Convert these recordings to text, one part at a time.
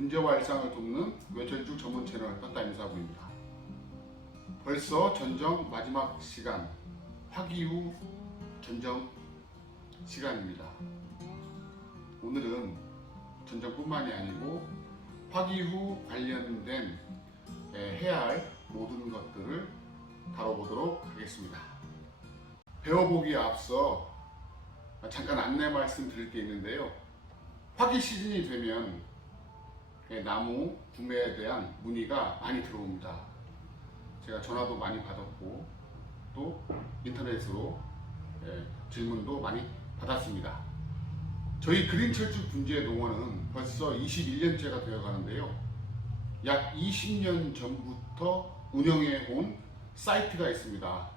분재와 일상을 돕는 외철쭉 전문 채널 떴다 임사부입니다. 벌써 전정 마지막 시간, 화기후 전정 시간입니다. 오늘은 전정뿐만이 아니고 화기후 관련된 해야 할 모든 것들을 다뤄보도록 하겠습니다. 배워보기에 앞서 잠깐 안내 말씀 드릴 게 있는데요. 화기 시즌이 되면 나무 구매에 대한 문의가 많이 들어옵니다. 제가 전화도 많이 받았고 또 인터넷으로 질문도 많이 받았습니다. 저희 그린철쭉 분재 농원은 벌써 21년째가 되어 가는데요. 약 20년 전부터 운영해 온 사이트가 있습니다.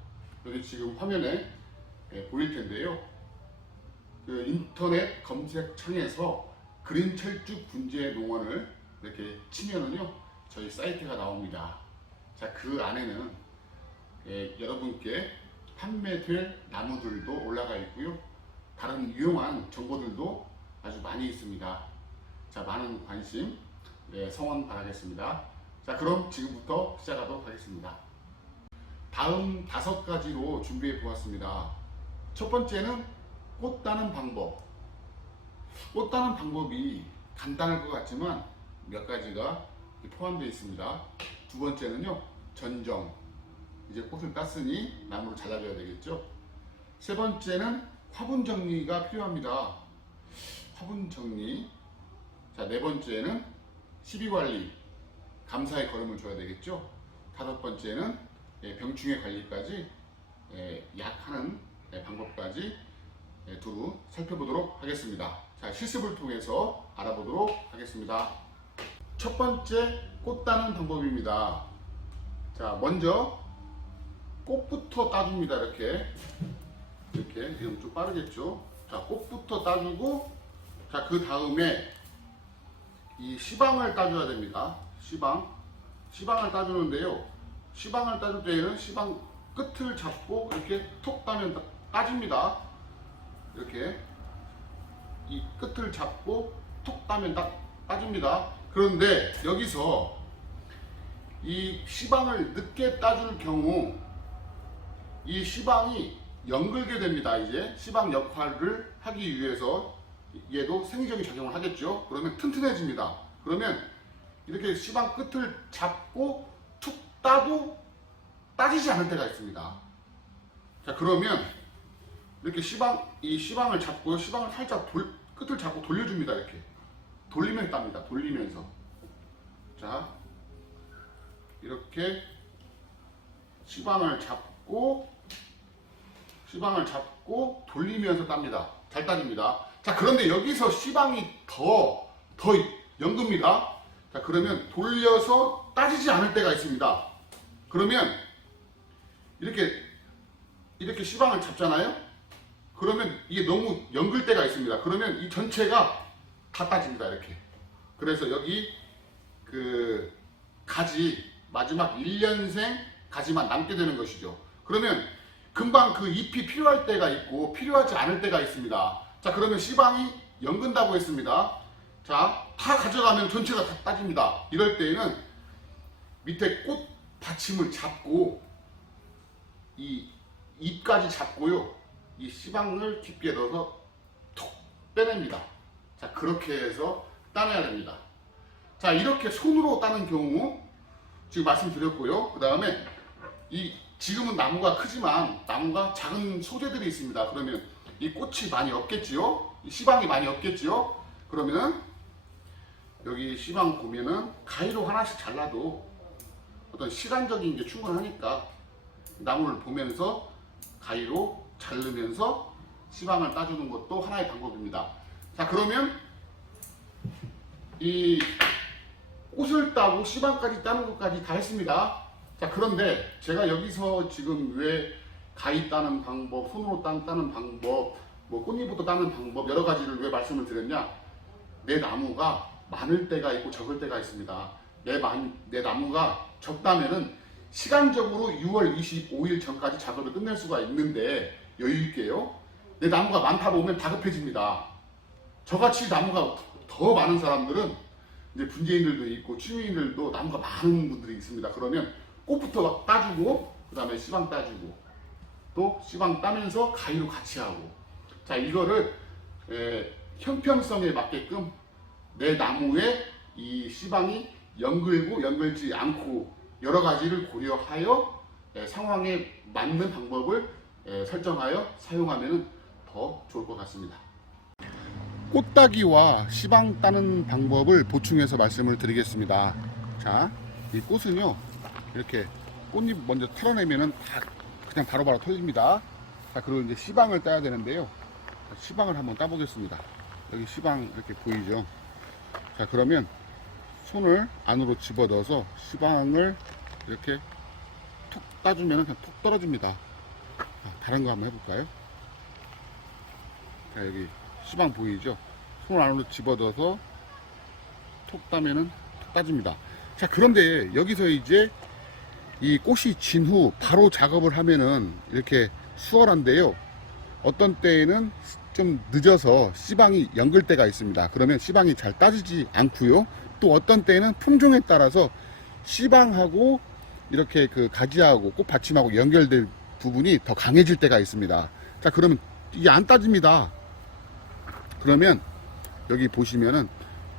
여기 지금 화면에 보일 텐데요. 그 인터넷 검색창에서 그린철쭉 분재 농원을 이렇게 치면은요, 저희 사이트가 나옵니다. 자, 그 안에는 여러분께 판매될 나무들도 올라가 있고요. 다른 유용한 정보들도 아주 많이 있습니다. 자, 많은 관심 성원 바라겠습니다. 자, 그럼 지금부터 시작하도록 하겠습니다. 다음 5가지로 준비해 보았습니다. 첫 번째는 꽃 따는 방법. 꽃 따는 방법이 간단할 것 같지만 몇 가지가 포함되어 있습니다. 두 번째는요, 전정. 이제 꽃을 땄으니 나무를 잘라줘야 되겠죠. 세 번째는 화분 정리가 필요합니다. 화분 정리. 자, 네 번째는 시비 관리. 감사의 걸음을 줘야 되겠죠. 다섯 번째는 병충해 관리까지 약하는 방법까지 두루 살펴보도록 하겠습니다. 자, 실습을 통해서 알아보도록 하겠습니다. 첫 번째 꽃 따는 방법입니다. 자, 먼저 꽃부터 따줍니다. 이렇게 지금 좀 빠르겠죠. 자, 꽃부터 따주고, 자, 그 다음에 이 시방을 따줘야 됩니다. 시방을 따주는데요. 시방을 따줄 때에는 시방 끝을 잡고 이렇게 톡 따면 따집니다. 이렇게 이 끝을 잡고 톡 따면 따줍니다. 그런데 여기서 이 시방을 늦게 따줄 경우 이 시방이 연글게 됩니다. 이제 시방 역할을 하기 위해서 얘도 생리적인 작용을 하겠죠. 그러면 튼튼해집니다. 그러면 이렇게 시방 끝을 잡고 툭 따도 따지지 않을 때가 있습니다. 자, 그러면 이렇게 이 시방을 잡고 시방을 살짝 끝을 잡고 돌려줍니다. 이렇게 돌리면서 땁니다. 돌리면서. 자, 이렇게 시방을 잡고 돌리면서 땁니다. 잘 따집니다. 자, 그런데 여기서 시방이 더 연급니다. 자, 그러면 돌려서 따지지 않을 때가 있습니다. 그러면 이렇게 시방을 잡잖아요. 그러면 이게 너무 연글 때가 있습니다. 그러면 이 전체가 다 따집니다. 이렇게. 그래서 여기 그 가지, 마지막 1년생 가지만 남게 되는 것이죠. 그러면 금방 그 잎이 필요할 때가 있고 필요하지 않을 때가 있습니다. 자, 그러면 시방이 연근다고 했습니다. 자, 다 가져가면 전체가 다 따집니다. 이럴 때에는 밑에 꽃 받침을 잡고 이 잎까지 잡고요, 이 시방을 깊게 넣어서 톡 빼냅니다. 자, 그렇게 해서 따내야 됩니다. 자, 이렇게 손으로 따는 경우 지금 말씀드렸고요. 그 다음에 지금은 나무가 크지만 나무가 작은 소재들이 있습니다. 그러면 이 꽃이 많이 없겠지요. 이 시방이 많이 없겠지요. 그러면은 여기 시방 보면은 가위로 하나씩 잘라도 어떤 시간적인 게 충분하니까 나무를 보면서 가위로 자르면서 시방을 따주는 것도 하나의 방법입니다. 자, 그러면 이 꽃을 따고 시방까지 따는 것까지 다 했습니다. 자, 그런데 제가 여기서 지금 왜 가위 따는 방법, 손으로 따는 방법, 뭐 꽃잎부터 따는 방법 여러 가지를 왜 말씀을 드렸냐? 내 나무가 많을 때가 있고 적을 때가 있습니다. 내 나무가 적다면은 시간적으로 6월 25일 전까지 작업을 끝낼 수가 있는데 여유 있게요. 내 나무가 많다 보면 다급해집니다. 저같이 나무가 더 많은 사람들은 이제 분재인들도 있고 취미인들도 나무가 많은 분들이 있습니다. 그러면 꽃부터 따주고 그 다음에 씨방 따주고 또 씨방 따면서 가위로 같이 하고, 자 이거를 형평성에 맞게끔 내 나무에 이 씨방이 연글고 연글지 않고 여러 가지를 고려하여 상황에 맞는 방법을 설정하여 사용하면 더 좋을 것 같습니다. 꽃따기와 씨방 따는 방법을 보충해서 말씀을 드리겠습니다. 자, 이 꽃은요 이렇게 꽃잎 먼저 털어내면은 다 그냥 바로바로 털립니다. 자, 그리고 이제 씨방을 따야 되는데요. 자, 씨방을 한번 따보겠습니다. 여기 씨방 이렇게 보이죠? 자, 그러면 손을 안으로 집어넣어서 씨방을 이렇게 톡 따주면 그냥 톡 떨어집니다. 자, 다른 거 한번 해볼까요? 자, 여기 씨방 보이죠? 손을 안으로 집어넣어서 톡 따면은 톡 따집니다. 자, 그런데 여기서 이제 이 꽃이 진 후 바로 작업을 하면은 이렇게 수월한데요. 어떤 때에는 좀 늦어서 씨방이 연글 때가 있습니다. 그러면 씨방이 잘 따지지 않고요. 또 어떤 때에는 품종에 따라서 씨방하고 이렇게 그 가지하고 꽃받침하고 연결될 부분이 더 강해질 때가 있습니다. 자, 그러면 이게 안 따집니다. 그러면 여기 보시면은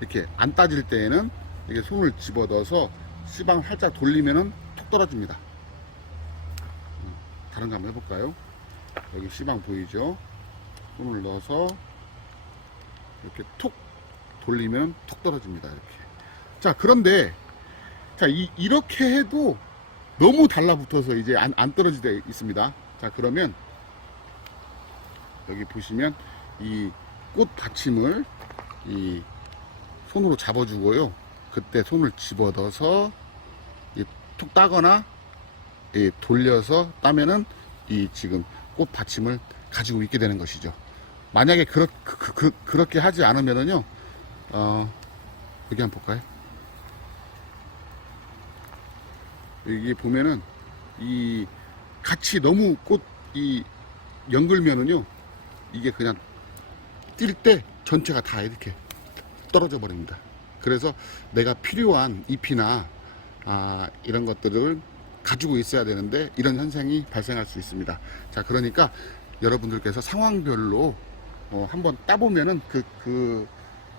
이렇게 안 따질 때에는 이렇게 손을 집어 넣어서 씨방 살짝 돌리면은 톡 떨어집니다. 다른 거 한번 해볼까요? 여기 씨방 보이죠? 손을 넣어서 이렇게 톡 돌리면 톡 떨어집니다. 이렇게. 자, 그런데 자 이렇게 해도 너무 달라붙어서 이제 안 떨어지게 있습니다. 자, 그러면 여기 보시면 이 꽃 받침을 이 손으로 잡아주고요. 그때 손을 집어 넣어서 톡 따거나 돌려서 따면은 이 지금 꽃 받침을 가지고 있게 되는 것이죠. 만약에 그렇게 하지 않으면은요, 여기 한번 볼까요? 여기 보면은 이 같이 너무 꽃이 연글면은요, 이게 그냥 뛸 때 전체가 다 이렇게 떨어져 버립니다. 그래서 내가 필요한 잎이나 이런 것들을 가지고 있어야 되는데 이런 현상이 발생할 수 있습니다. 자, 그러니까 여러분들께서 상황별로 한번 따보면은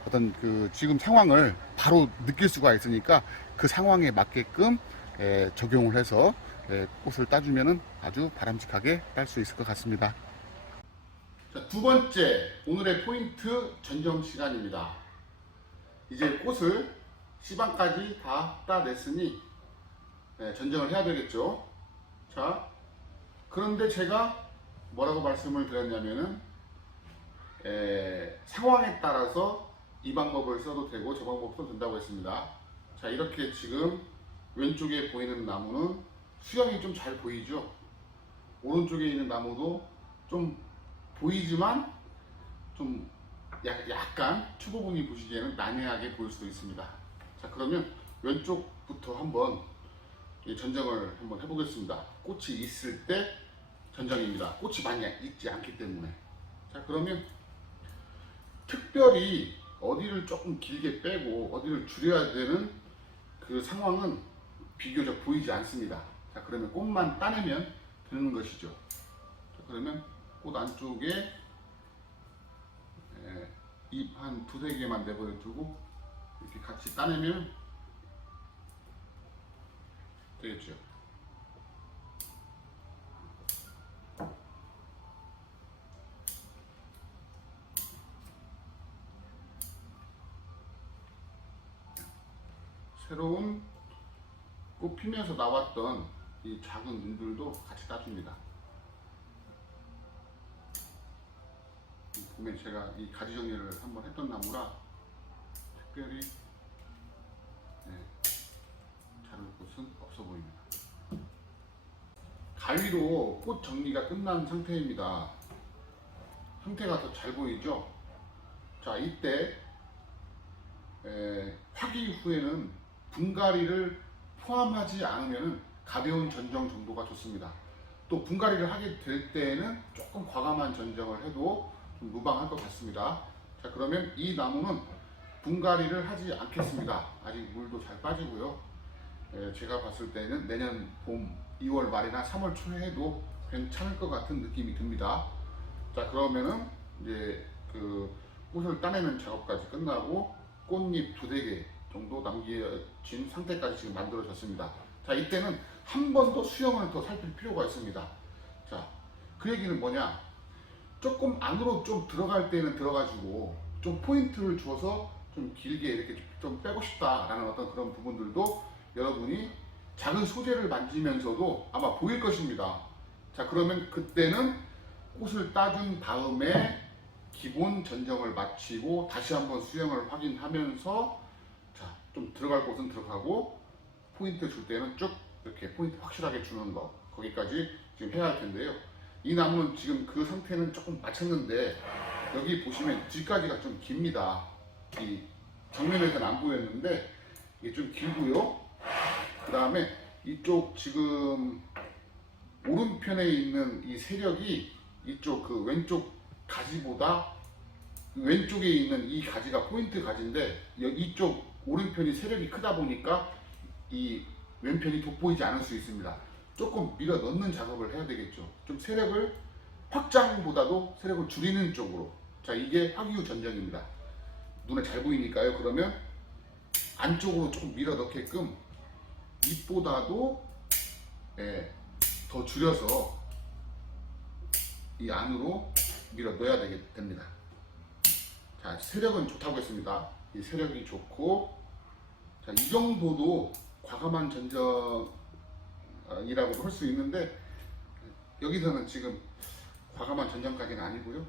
어떤 지금 상황을 바로 느낄 수가 있으니까 그 상황에 맞게끔 적용을 해서 꽃을 따주면은 아주 바람직하게 딸 수 있을 것 같습니다. 자, 두 번째 오늘의 포인트 전정 시간입니다. 이제 꽃을 씨방까지 다 따냈으니 전정을 해야 되겠죠. 자, 그런데 제가 뭐라고 말씀을 드렸냐면은 상황에 따라서 이 방법을 써도 되고 저 방법 써도 된다고 했습니다. 자, 이렇게 지금 왼쪽에 보이는 나무는 수영이 좀 잘 보이죠. 오른쪽에 있는 나무도 좀 보이지만 좀 약간 초보분이 보시기에는 난해하게 보일 수도 있습니다. 자, 그러면 왼쪽부터 한번 전정을 한번 해보겠습니다. 꽃이 있을 때 전정입니다. 꽃이 많이 있지 않기 때문에. 자, 그러면 특별히 어디를 조금 길게 빼고 어디를 줄여야 되는 그 상황은 비교적 보이지 않습니다. 자, 그러면 꽃만 따내면 되는 것이죠. 자, 그러면 꽃 안쪽에 잎 한 두세 개만 내버려 두고 이렇게 같이 따내면 되겠죠. 새로운 꽃 피면서 나왔던 이 작은 눈들도 같이 따줍니다. 보면 제가 이 가지 정리를 한번 했던 나무라 특별히 자를 곳은 없어 보입니다. 가위로 꽃 정리가 끝난 상태입니다. 상태가 더 잘 보이죠? 자, 이때 화기 후에는 분갈이를 포함하지 않으면 가벼운 전정 정도가 좋습니다. 또 분갈이를 하게 될 때에는 조금 과감한 전정을 해도 좀 무방할 것 같습니다. 자, 그러면 이 나무는 분갈이를 하지 않겠습니다. 아직 물도 잘 빠지고요. 제가 봤을 때는 내년 봄 2월 말이나 3월 초에 해도 괜찮을 것 같은 느낌이 듭니다. 자, 그러면은 이제 그 꽃을 따내는 작업까지 끝나고 꽃잎 2-4개 정도 남겨진 상태까지 지금 만들어졌습니다. 자, 이때는 한 번 더 수영을 더 살필 필요가 있습니다. 자, 그 얘기는 뭐냐? 조금 안으로 좀 들어갈 때는 들어가지고 좀 포인트를 주어서 좀 길게 이렇게 좀 빼고 싶다라는 어떤 그런 부분들도 여러분이 작은 소재를 만지면서도 아마 보일 것입니다. 자, 그러면 그때는 꽃을 따준 다음에 기본 전정을 마치고 다시 한번 수영을 확인하면서 자, 좀 들어갈 곳은 들어가고 포인트 줄 때는 쭉 이렇게 포인트 확실하게 주는 거, 거기까지 지금 해야 할 텐데요. 이 나무는 지금 그 상태는 조금 맞췄는데 여기 보시면 뒤까지가 좀 깁니다. 이 정면에서는 안 보였는데 이게 좀 길고요. 그 다음에 이쪽 지금 오른편에 있는 이 세력이 이쪽 그 왼쪽 가지보다 왼쪽에 있는 이 가지가 포인트 가지인데 이쪽 오른편이 세력이 크다 보니까 이 왼편이 돋보이지 않을 수 있습니다. 조금 밀어 넣는 작업을 해야 되겠죠. 좀 세력을 확장보다도 세력을 줄이는 쪽으로. 자, 이게 화기후 전정입니다. 눈에 잘 보이니까요. 그러면 안쪽으로 조금 밀어 넣게끔 잎보다도 더 줄여서 이 안으로 밀어 넣어야 됩니다. 자, 세력은 좋다고 했습니다. 이 세력이 좋고, 자, 이 정도도 과감한 전정이라고도 할 수 있는데 여기서는 지금 과감한 전정까지는 아니고요.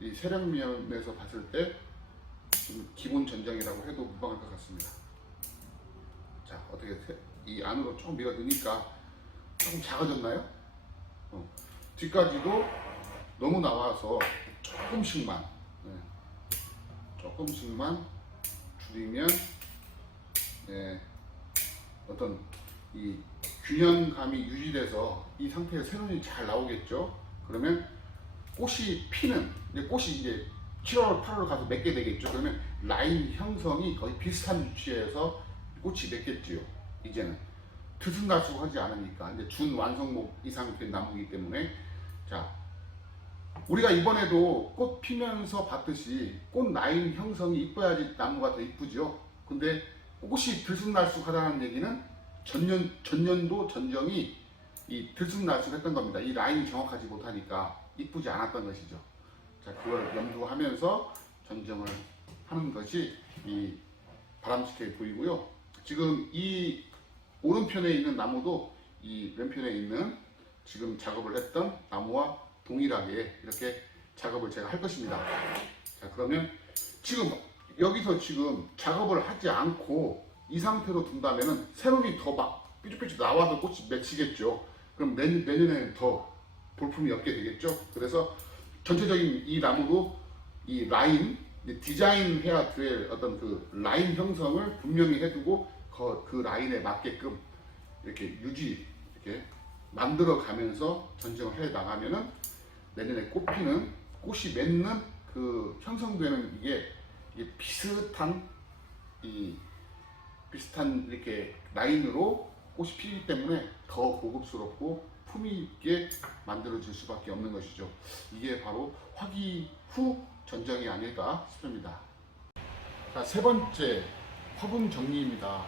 이 세력면에서 봤을 때 좀 기본 전정이라고 해도 무방할 것 같습니다. 자, 어떻게 이 안으로 조금 밀어 넣으니까 조금 작아졌나요? 뒤까지도 너무 나와서 조금씩만 줄이면 어떤 이 균형감이 유지돼서 이 상태에서 새눈이 잘 나오겠죠. 그러면 꽃이 피는 꽃이 이제 7월, 8월 가서 맺게 되겠죠. 그러면 라인 형성이 거의 비슷한 위치에서 꽃이 맺겠지요. 이제는 들쑥날쑥하지 않으니까 이제 준 완성목 이상 된 나무이기 때문에. 자, 우리가 이번에도 꽃 피면서 봤듯이 꽃 라인 형성이 이뻐야지 나무가 더 이쁘죠. 근데 꽃이 들쑥날쑥하다는 얘기는 전년도 전정이 이 들쑥날쑥했던 겁니다. 이 라인이 정확하지 못하니까 이쁘지 않았던 것이죠. 자, 그걸 염두하면서 전정을 하는 것이 이 바람직해 보이고요. 지금 이 오른편에 있는 나무도 이 왼편에 있는 지금 작업을 했던 나무와 동일하게 이렇게 작업을 제가 할 것입니다. 자, 그러면 지금 여기서 지금 작업을 하지 않고 이 상태로 둔다면은 새눈이 더 막 삐죽삐죽 나와서 꽃이 맺히겠죠. 그럼 내년에는 더 볼품이 없게 되겠죠. 그래서 전체적인 이 나무도 이 라인, 디자인 해야 될 어떤 그 라인 형성을 분명히 해두고 그 라인에 맞게끔 이렇게 이렇게 만들어 가면서 전정을 해 나가면은 내년에 꽃이 맺는 그 형성되는 이게 비슷한 이렇게 라인으로 꽃이 피기 때문에 더 고급스럽고 품위 있게 만들어질 수밖에 없는 것이죠. 이게 바로 화기후 전정이 아닐까 싶습니다. 자, 세 번째 화분 정리입니다.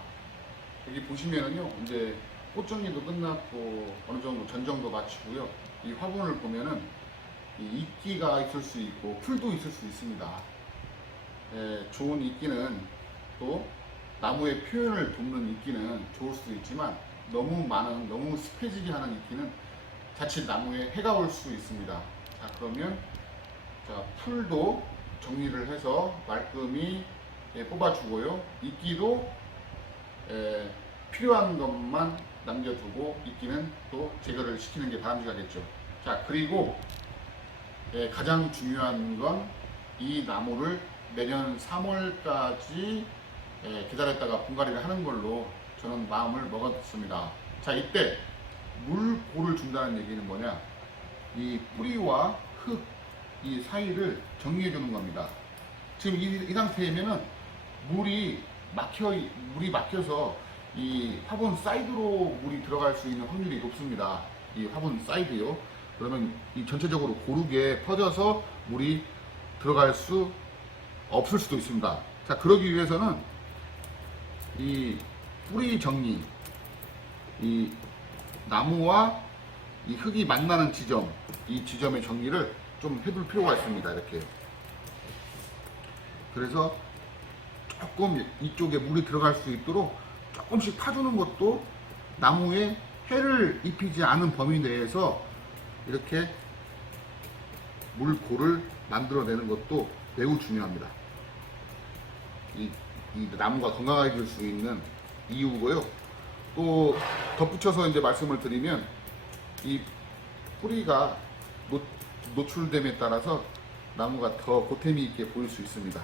여기 보시면은요, 이제 꽃 정리도 끝났고 어느 정도 전정도 마치고요. 이 화분을 보면은 이 이끼가 있을 수 있고 풀도 있을 수 있습니다. 좋은 이끼는 또 나무의 표현을 돕는 이끼는 좋을 수도 있지만 너무 습해지게 하는 이끼는 자칫 나무에 해가 올 수 있습니다. 자, 그러면 자, 풀도 정리를 해서 말끔히 뽑아주고요. 이끼도 필요한 것만 남겨두고 이끼는 또 제거를 시키는 게 바람직하겠죠. 자, 그리고 가장 중요한 건 이 나무를 내년 3월까지 기다렸다가 분갈이를 하는 걸로 저는 마음을 먹었습니다. 자, 이때 물고를 준다는 얘기는 뭐냐? 이 뿌리와 흙 이 사이를 정리해 주는 겁니다. 지금 이 상태이면은 물이 막혀서 이 화분 사이드로 물이 들어갈 수 있는 확률이 높습니다. 이 화분 사이드요. 그러면 이 전체적으로 고르게 퍼져서 물이 들어갈 수 없을 수도 있습니다. 자, 그러기 위해서는 이 뿌리 정리, 이 나무와 이 흙이 만나는 지점, 이 지점의 정리를 좀 해둘 필요가 있습니다. 이렇게. 그래서 조금 이쪽에 물이 들어갈 수 있도록 조금씩 파주는 것도 나무에 해를 입히지 않은 범위 내에서 이렇게 물고를 만들어내는 것도 매우 중요합니다. 이 나무가 건강해질 수 있는 이유고요. 또 덧붙여서 이제 말씀을 드리면 이 뿌리가 노출됨에 따라서 나무가 더 보탬이 있게 보일 수 있습니다.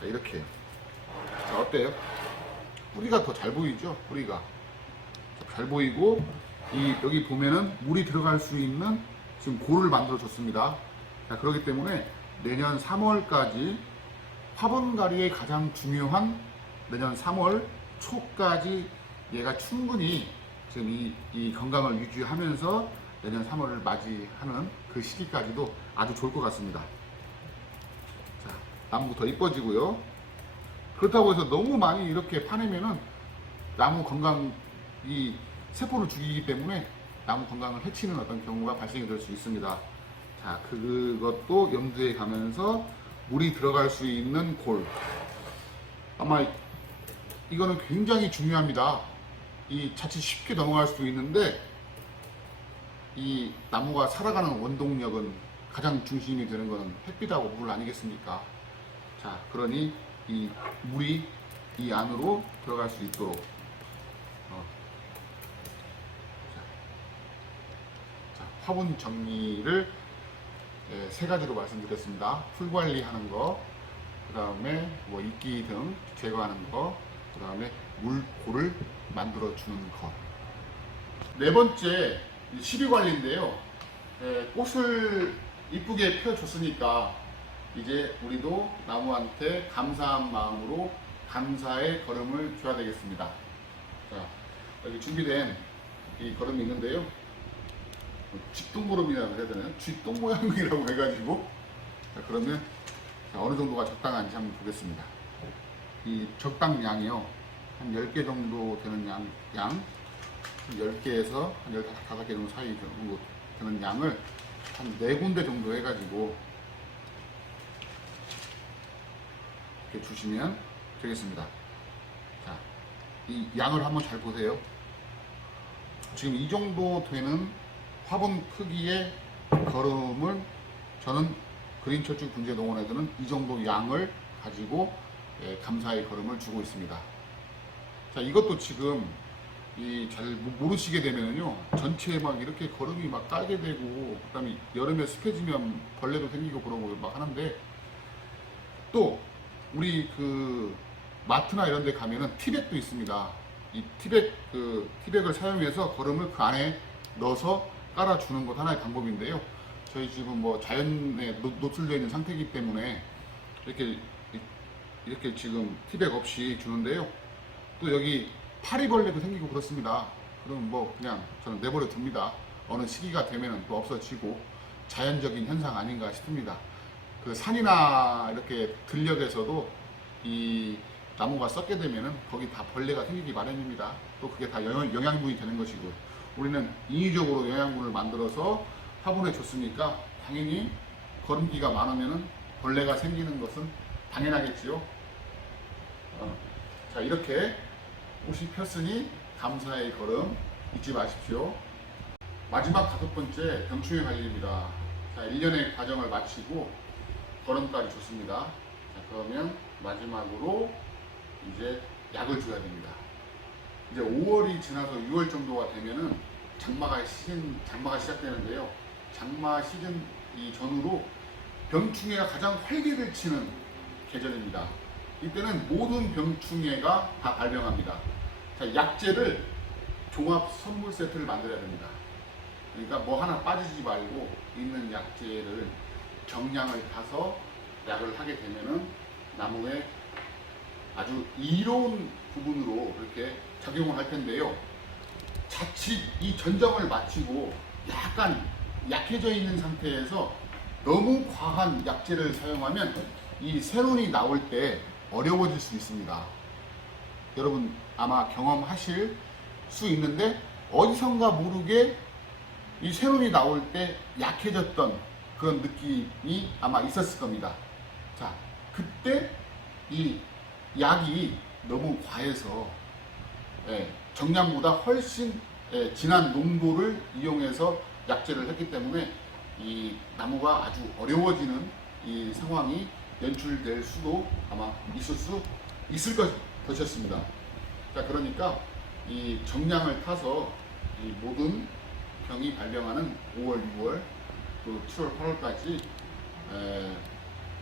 자, 이렇게. 자, 어때요? 뿌리가 더 잘 보이죠? 뿌리가 잘 보이고, 여기 보면은 물이 들어갈 수 있는 지금 골을 만들어 줬습니다. 자, 그렇기 때문에 내년 3월까지 화분갈이에 가장 중요한 내년 3월 초까지 얘가 충분히 지금 이 건강을 유지하면서 내년 3월을 맞이하는 그 시기까지도 아주 좋을 것 같습니다. 자, 나무가 더 이뻐지고요. 그렇다고 해서 너무 많이 이렇게 파내면은 나무 건강, 이 세포를 죽이기 때문에 나무 건강을 해치는 어떤 경우가 발생이 될 수 있습니다. 자, 그것도 염두에 가면서 물이 들어갈 수 있는 골. 아마 이거는 굉장히 중요합니다. 이 자칫 쉽게 넘어갈 수도 있는데, 이 나무가 살아가는 원동력은 가장 중심이 되는 것은 햇빛하고 물 아니겠습니까? 자, 그러니 이 물이 이 안으로 들어갈 수 있도록 자, 화분 정리를 세 가지로 말씀드렸습니다. 풀 관리하는 거, 그 다음에 뭐 이끼 등 제거하는 거, 그 다음에 물고를 만들어 주는 것. 네 번째, 시비 관리인데요. 꽃을 이쁘게 펴줬으니까 이제 우리도 나무한테 감사한 마음으로 감사의 걸음을 줘야 되겠습니다. 자, 여기 준비된 이 걸음이 있는데요. 쥐똥걸음이라고 해야 되나요? 쥐똥 모양이라고 해가지고. 자, 그러면 어느 정도가 적당한지 한번 보겠습니다. 이 적당량이요. 한 10개 정도 되는 양 10개에서 한 15개 정도 사이 정도 되는 양을 한 4군데 정도 해가지고 이렇게 주시면 되겠습니다. 자, 이 양을 한번 잘 보세요. 지금 이 정도 되는 화분 크기의 걸음을 저는 그린철쭉 분재농원에서는 이 정도 양을 가지고 감사의 걸음을 주고 있습니다. 자, 이것도 지금 잘 모르시게 되면요, 전체에 막 이렇게 걸음이 막 깔게 되고, 그 다음에 여름에 습해지면 벌레도 생기고 그러고 막 하는데, 또 우리 그 마트나 이런 데 가면은 티백도 있습니다. 이 티백을 사용해서 걸음을 그 안에 넣어서 깔아주는 것 하나의 방법인데요. 저희 집은 뭐 자연에 노출되어 있는 상태이기 때문에 이렇게 지금 티백 없이 주는데요. 또 여기 파리벌레도 생기고 그렇습니다. 그럼 뭐 그냥 저는 내버려 둡니다. 어느 시기가 되면 또 없어지고 자연적인 현상 아닌가 싶습니다. 그 산이나 이렇게 들녘에서도 이 나무가 썩게 되면은 거기 다 벌레가 생기기 마련입니다. 또 그게 다 영양분이 되는 것이고, 우리는 인위적으로 영양분을 만들어서 화분에 줬으니까 당연히 걸음기가 많으면은 벌레가 생기는 것은 당연하겠지요. 자, 이렇게 꽃이 폈으니 감사의 걸음 잊지 마십시오. 마지막 5번째, 병충해 관리입니다. 자, 1년의 과정을 마치고 걸음까지 줬습니다. 자, 그러면 마지막으로 이제 약을 줘야 됩니다. 이제 5월이 지나서 6월 정도가 되면은 장마가 시작되는데요. 장마 시즌 전후로 병충해가 가장 활개를 치는 계절입니다. 이때는 모든 병충해가 다 발병합니다. 자, 약재를 종합 선물 세트를 만들어야 됩니다. 그러니까 뭐 하나 빠지지 말고 있는 약재를 정량을 타서 약을 하게 되면은 나무에 아주 이로운 부분으로 이렇게 작용을 할 텐데요. 자칫 이 전정을 마치고 약간 약해져 있는 상태에서 너무 과한 약재를 사용하면 이 새눈이 나올 때 어려워질 수 있습니다. 여러분 아마 경험하실 수 있는데 어디선가 모르게 이 새눈이 나올 때 약해졌던 그런 느낌이 아마 있었을 겁니다. 자, 그때 이 약이 너무 과해서 정량보다 훨씬 진한 농도를 이용해서 약재를 했기 때문에 이 나무가 아주 어려워지는 이 상황이 연출될 수도 아마 있을 것이었습니다. 자, 그러니까 이 정량을 타서 이 모든 병이 발병하는 5월, 6월, 또 7월, 8월까지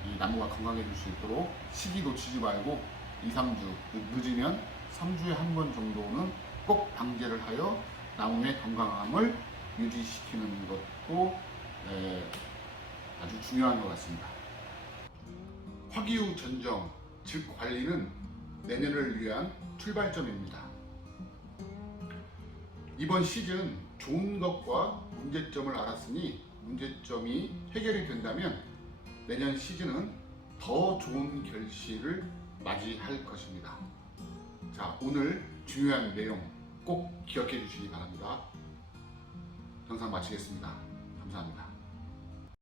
이 나무가 건강해질 수 있도록 시기 놓치지 말고 2, 3주, 늦으면 3주에 한 번 정도는 꼭 방제를 하여 나무의 건강함을 유지시키는 것도 아주 중요한 것 같습니다. 화기후 전정, 즉 관리는 내년을 위한 출발점입니다. 이번 시즌 좋은 것과 문제점을 알았으니 문제점이 해결이 된다면 내년 시즌은 더 좋은 결실을 맞이할 것입니다. 자, 오늘 중요한 내용 꼭 기억해 주시기 바랍니다. 영상 마치겠습니다. 감사합니다.